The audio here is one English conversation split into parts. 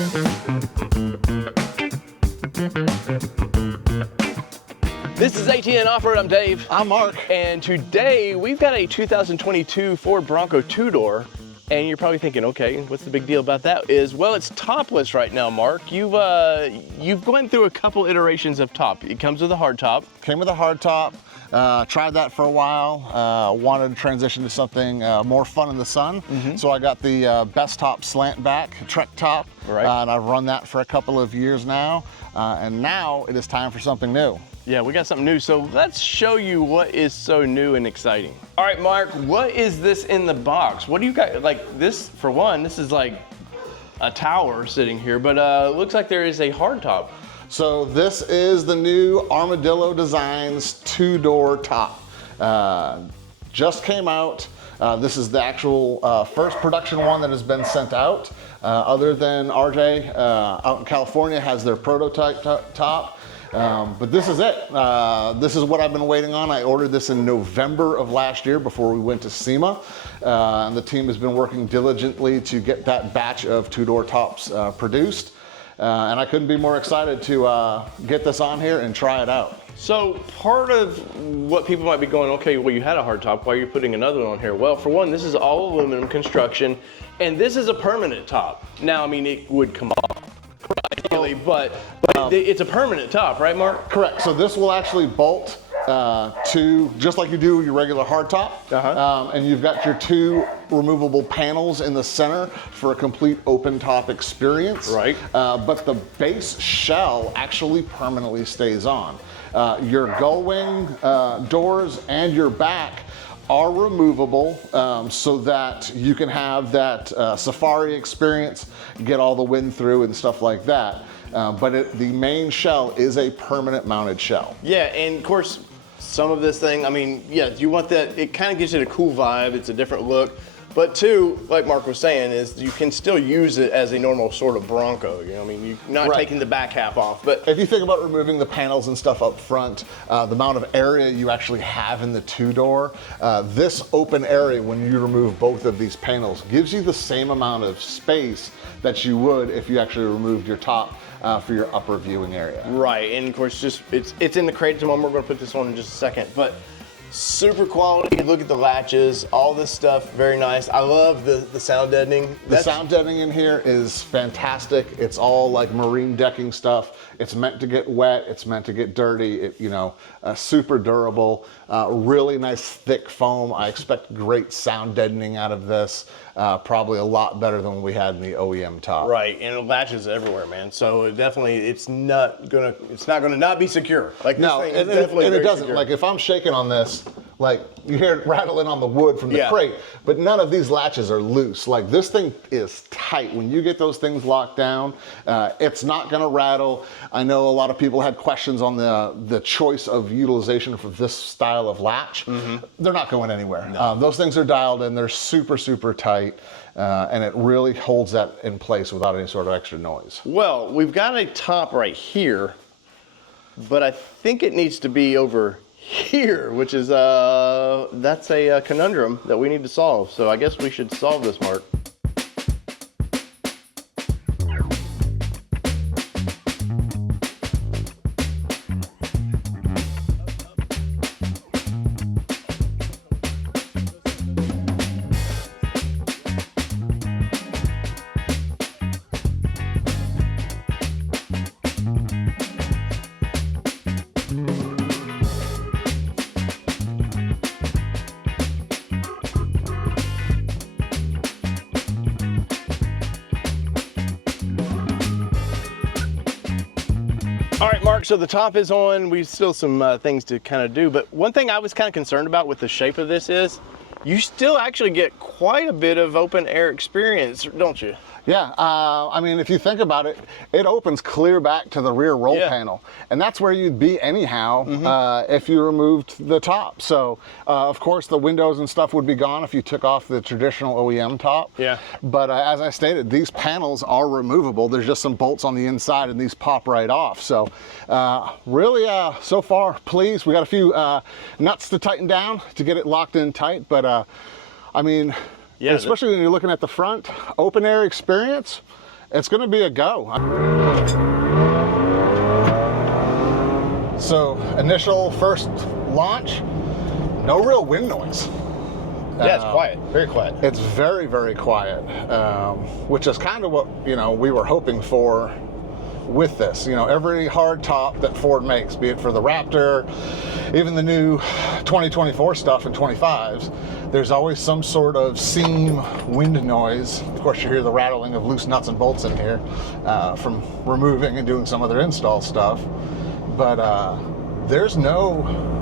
This is ATN Offroad. I'm Dave. I'm Mark. And today we've got a 2022 Ford Bronco two-door. And you're probably thinking, okay, what's the big deal about that? Well, it's topless right now, Mark. You've gone through a couple iterations of top. It comes with a hardtop. Came with a hardtop. Tried that for a while. Wanted to transition to something more fun in the sun. So I got the Best Top slant back Trek top. Right. And I've run that for a couple of years now. And now it is time for something new. Yeah, we got something new, so let's show you what is so new and exciting. All right, Mark, what is this in the box? What do you got, like this, for one, this is like a tower sitting here, but it looks like there is a hardtop. So this is the new Armadillo Designs two-door top. Just came out. This is the actual first production one that has been sent out. Other than RJ out in California has their prototype top. But this is it. This is what I've been waiting on. I ordered this in November of last year before we went to SEMA. And the team has been working diligently to get that batch of two-door tops produced. And I couldn't be more excited to get this on here and try it out. So part of what people might be going, okay, well, you had a hardtop, why are you putting another one on here? Well, for one, this is all aluminum construction, and this is a permanent top. Now, I mean, it would come off. Ideally, but it's a permanent top, right, Mark? Correct. So this will actually bolt to, just like you do your regular hardtop. And you've got your two removable panels in the center for a complete open top experience. Right. But the base shell actually permanently stays on. Your gull wing doors and your back are removable so that you can have that safari experience, get all the wind through and stuff like that. But the main shell is a permanent mounted shell. Yeah, and of course, some of this thing, I mean, yeah, you want that, it kind of gives it a cool vibe, it's a different look. But two, like Mark was saying, is you can still use it as a normal sort of Bronco. You know, I mean, you're not taking the back half off. But if you think about removing the panels and stuff up front, the amount of area you actually have in the two-door, this open area when you remove both of these panels gives you the same amount of space that you would if you actually removed your top for your upper viewing area. Right, and of course, just it's in the crate at the moment. We're going to put this on in just a second, but. Super quality, look at the latches, all this stuff, very nice. I love the sound deadening. The sound deadening in here is fantastic. It's all like marine decking stuff. It's meant to get wet, it's meant to get dirty, super durable, really nice thick foam. I expect great sound deadening out of this. Probably a lot better than what we had in the OEM top. Right, and it latches everywhere, man. So definitely, it's not gonna not be secure. Like this thing is definitely and it doesn't. secure. Like if I'm shaking on this, like you hear it rattling on the wood from the crate, but none of these latches are loose. Like this thing is tight. When you get those things locked down, it's not gonna rattle. I know a lot of people had questions on the choice of utilization for this style of latch. They're not going anywhere. No. Those things are dialed in. They're super, super tight. And it really holds that in place without any sort of extra noise. Well, we've got a top right here, but I think it needs to be over here, which is, that's a conundrum that we need to solve. So I guess we should solve this, Mark. All right, Mark, so the top is on. We've still some things to kind of do, but one thing I was kind of concerned about with the shape of this is you still actually get quite a bit of open air experience, don't you? Yeah, I mean, if you think about it, it opens clear back to the rear roll panel. And that's where you'd be anyhow if you removed the top. So, of course, the windows and stuff would be gone if you took off the traditional OEM top. Yeah. But as I stated, these panels are removable. There's just some bolts on the inside and these pop right off. So, really, so far, pleased. We got a few nuts to tighten down to get it locked in tight. But, I mean... Yeah, especially when you're looking at the front, open air experience, it's going to be a go. So initial first launch, no real wind noise. Yeah, it's quiet, very quiet. It's very, very quiet, which is kind of what, you know, we were hoping for with this. You know, every hardtop that Ford makes, be it for the Raptor, even the new 2024 stuff and 25s, there's always some sort of seam wind noise. Of course, you hear the rattling of loose nuts and bolts in here from removing and doing some other install stuff. But there's no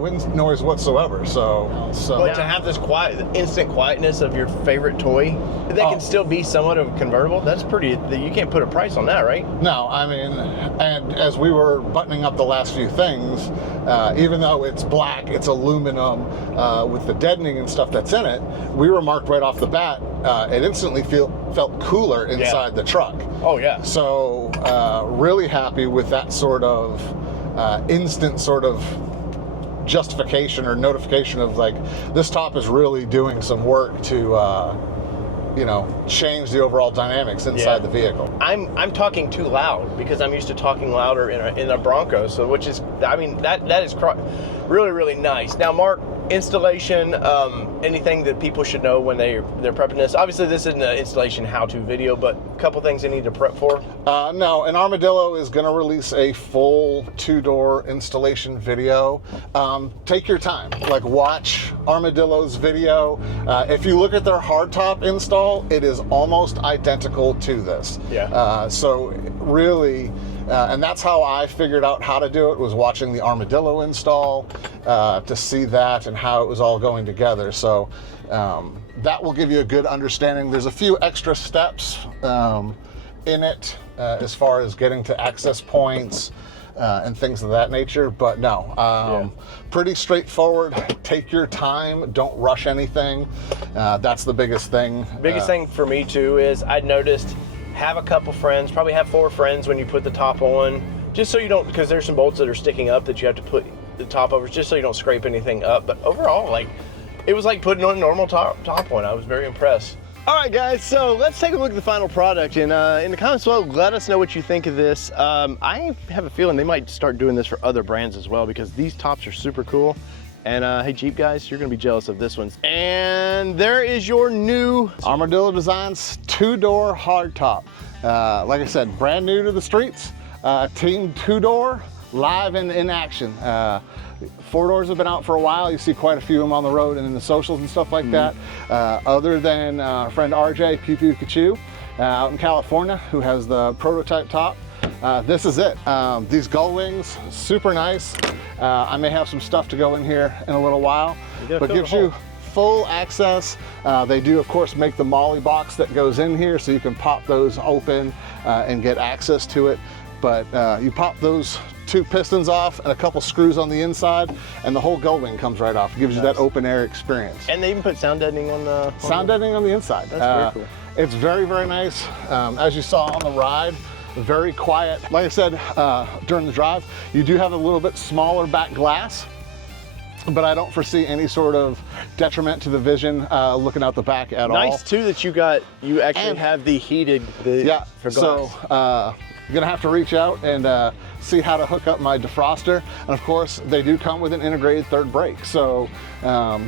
wind noise whatsoever. But to have this quiet, the instant quietness of your favorite toy, that can still be somewhat of a convertible, that's pretty, you can't put a price on that, right? No, I mean, and as we were buttoning up the last few things, even though it's black, it's aluminum, with the deadening and stuff that's in it, we remarked right off the bat, it instantly felt cooler inside the truck. Oh yeah. So really happy with that sort of instant sort of justification or notification of like, this top is really doing some work to you know, change the overall dynamics inside the vehicle. I'm talking too loud because I'm used to talking louder in a Bronco, so which is, I mean, that is really, really nice. Now, Mark, installation, anything that people should know when they're prepping this? Obviously, this isn't an installation how-to video, but a couple things they need to prep for. No, and Armadillo is going to release a full two-door installation video. Take your time, like watch Armadillo's video. If you look at their hardtop install, it is almost identical to this. Yeah. So really, and that's how I figured out how to do it, was watching the Armadillo install to see that and how it was all going together. So that will give you a good understanding. There's a few extra steps in it as far as getting to access points and things of that nature, but no, pretty straightforward. Take your time, don't rush anything. That's the biggest thing. Biggest thing for me too is I noticed, have a couple friends, probably have 4 friends when you put the top on, just so you don't, because there's some bolts that are sticking up that you have to put the top over, just so you don't scrape anything up. But overall, like, it was like putting on a normal top on. I was very impressed. All right, guys, so let's take a look at the final product, and in the comments below, let us know what you think of this. I have a feeling they might start doing this for other brands as well, because these tops are super cool. And hey, Jeep guys, you're gonna be jealous of this one. And there is your new Armadillo Designs 2-door hardtop. Like I said, brand new to the streets. Team 2-door, live and in action. 4-doors have been out for a while. You see quite a few of them on the road and in the socials and stuff like that. Other than friend RJ, Pew Pew Kachu, out in California, who has the prototype top. This is it. These gull wings, super nice. I may have some stuff to go in here in a little while, but gives you full access. They do, of course, make the molly box that goes in here, so you can pop those open and get access to it. But you pop those 2 pistons off and a couple screws on the inside, and the whole gull wing comes right off. It gives you that open air experience. And they even put sound deadening on the... Sound deadening on the inside. That's very cool. It's very, very nice. As you saw on the ride, very quiet. Like I said, during the drive, you do have a little bit smaller back glass, but I don't foresee any sort of detriment to the vision looking out the back at all. Nice too that you actually have the heated for glass. So you're gonna have to reach out and see how to hook up my defroster. And of course, they do come with an integrated 3rd brake. So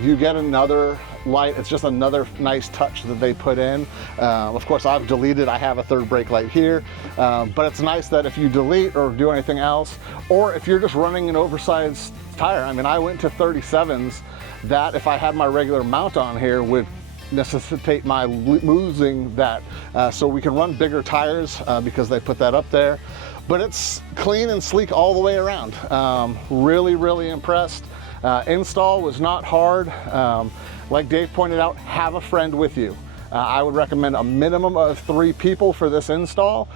you get another light. It's just another nice touch that they put in. Of course, I've deleted, I have a 3rd brake light here, but it's nice that if you delete or do anything else, or if you're just running an oversized tire, I mean, I went to 37s, that if I had my regular mount on here would necessitate my losing that. So we can run bigger tires because they put that up there. But it's clean and sleek all the way around. Really, really impressed. Install was not hard. Like Dave pointed out, have a friend with you. I would recommend a minimum of 3 people for this install,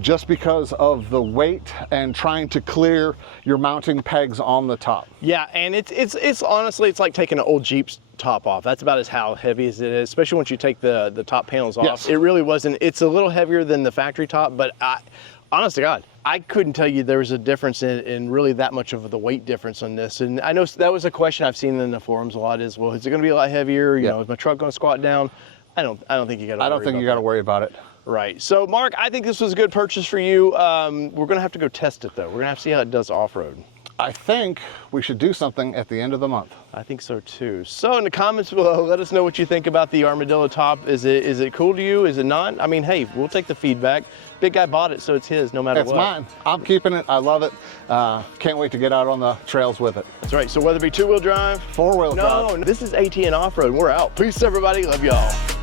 just because of the weight and trying to clear your mounting pegs on the top. Yeah, and it's honestly, it's like taking an old Jeep's top off. That's about as how heavy as it is, especially once you take the top panels off. Yes. It really wasn't, it's a little heavier than the factory top, but honest to God, I couldn't tell you there was a difference in really that much of the weight difference on this. And I know that was a question I've seen in the forums a lot is, well, is it gonna be a lot heavier? You know, is my truck gonna squat down? I don't think you gotta worry about it. Right. So, Mark, I think this was a good purchase for you. We're going to have to go test it, though. We're going to have to see how it does off-road. I think we should do something at the end of the month. I think so, too. So, in the comments below, let us know what you think about the Armadillo top. Is it cool to you? Is it not? I mean, hey, we'll take the feedback. Big guy bought it, so it's his no matter what. It's mine. I'm keeping it. I love it. Can't wait to get out on the trails with it. That's right. So, whether it be two-wheel drive, Four-wheel drive. No, this is ATN Off-Road. We're out. Peace, everybody. Love y'all.